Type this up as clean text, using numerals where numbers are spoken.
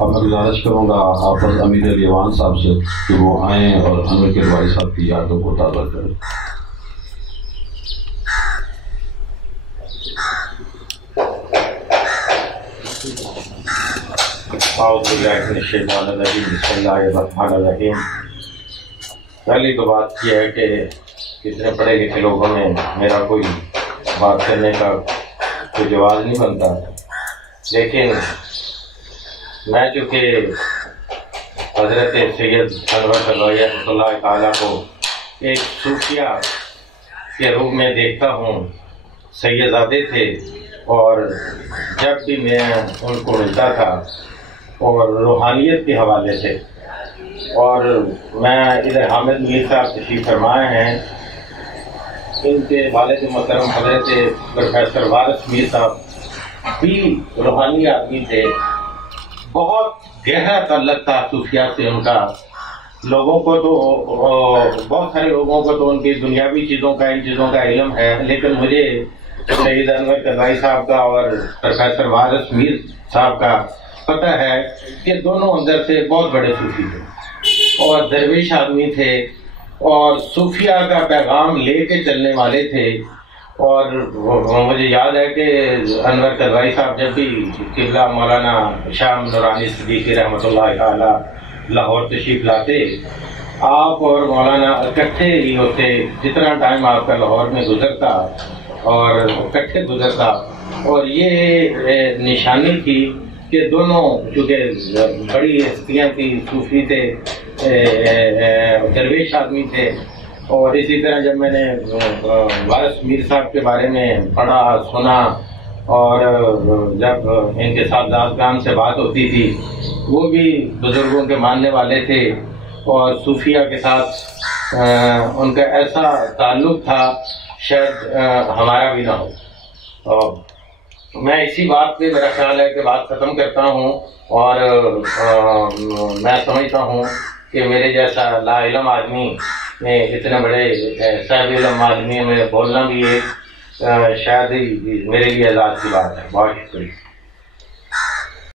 اب میں گزارش کروں گا حافظ امیر علی وان صاحب سے کہ وہ آئیں اور انور کڈواری صاحب کی یادوں کو تازہ کریں۔ اعوذ باللہ من الشیطان الرجیم، بسم اللہ الرحمن الرحیم۔ پہلی تو بات یہ ہے کہ کتنے پڑھے لکھے لوگوں میں میرا کوئی بات کرنے کا کوئی جواز نہیں بنتا، لیکن میں چونکہ حضرت سید انور کڈواری رحمۃ اللہ تعالیٰ کو ایک صوفیہ کے روپ میں دیکھتا ہوں، سیدزادے تھے، اور جب بھی میں ان کو ملتا تھا اور روحانیت کے حوالے سے، اور میں ادھر حامد میر صاحب تشریف فرمائے ہیں، ان کے والد محترم حضرت پروفیسر وارث میر صاحب بھی روحانی آدمی تھے، بہت گہرا تعلق تھا صوفیہ سے ان کا۔ لوگوں کو تو بہت سارے لوگوں کو تو ان کی دنیاوی چیزوں کا، ان چیزوں کا علم ہے، لیکن مجھے سید انور کڈواری صاحب کا اور پروفیسر وارث میر صاحب کا پتہ ہے کہ دونوں اندر سے بہت بڑے صوفی تھے اور درویش آدمی تھے، اور صوفیہ کا پیغام لے کے چلنے والے تھے۔ اور مجھے یاد ہے کہ انور کڈواری صاحب جب بھی قبلہ مولانا شاہ نورانی صدیقی رحمۃ اللہ تعالی لاہور تشریف لاتے، آپ اور مولانا اکٹھے ہی ہوتے، جتنا ٹائم آپ کا لاہور میں گزرتا اور اکٹھے گزرتا، اور یہ نشانی تھی کہ دونوں چونکہ بڑی ہستیاں تھیں، صوفی تھے، درویش آدمی تھے۔ اور اسی طرح جب میں نے وارث میر صاحب کے بارے میں پڑھا، سنا، اور جب ان کے ساتھ دادگان سے بات ہوتی تھی، وہ بھی بزرگوں کے ماننے والے تھے، اور صوفیہ کے ساتھ ان کا ایسا تعلق تھا شاید ہمارا بھی نہ ہو۔ اور میں اسی بات پہ میرا خیال ہے کہ بات ختم کرتا ہوں، اور میں سمجھتا ہوں کہ میرے جیسا لا علم آدمی میں اتنے بڑے صاحب علم آدمی میں بولنا بھی ایک شاید ہی میرے لیے اعزاز کی بات ہے۔ بہت شکریہ۔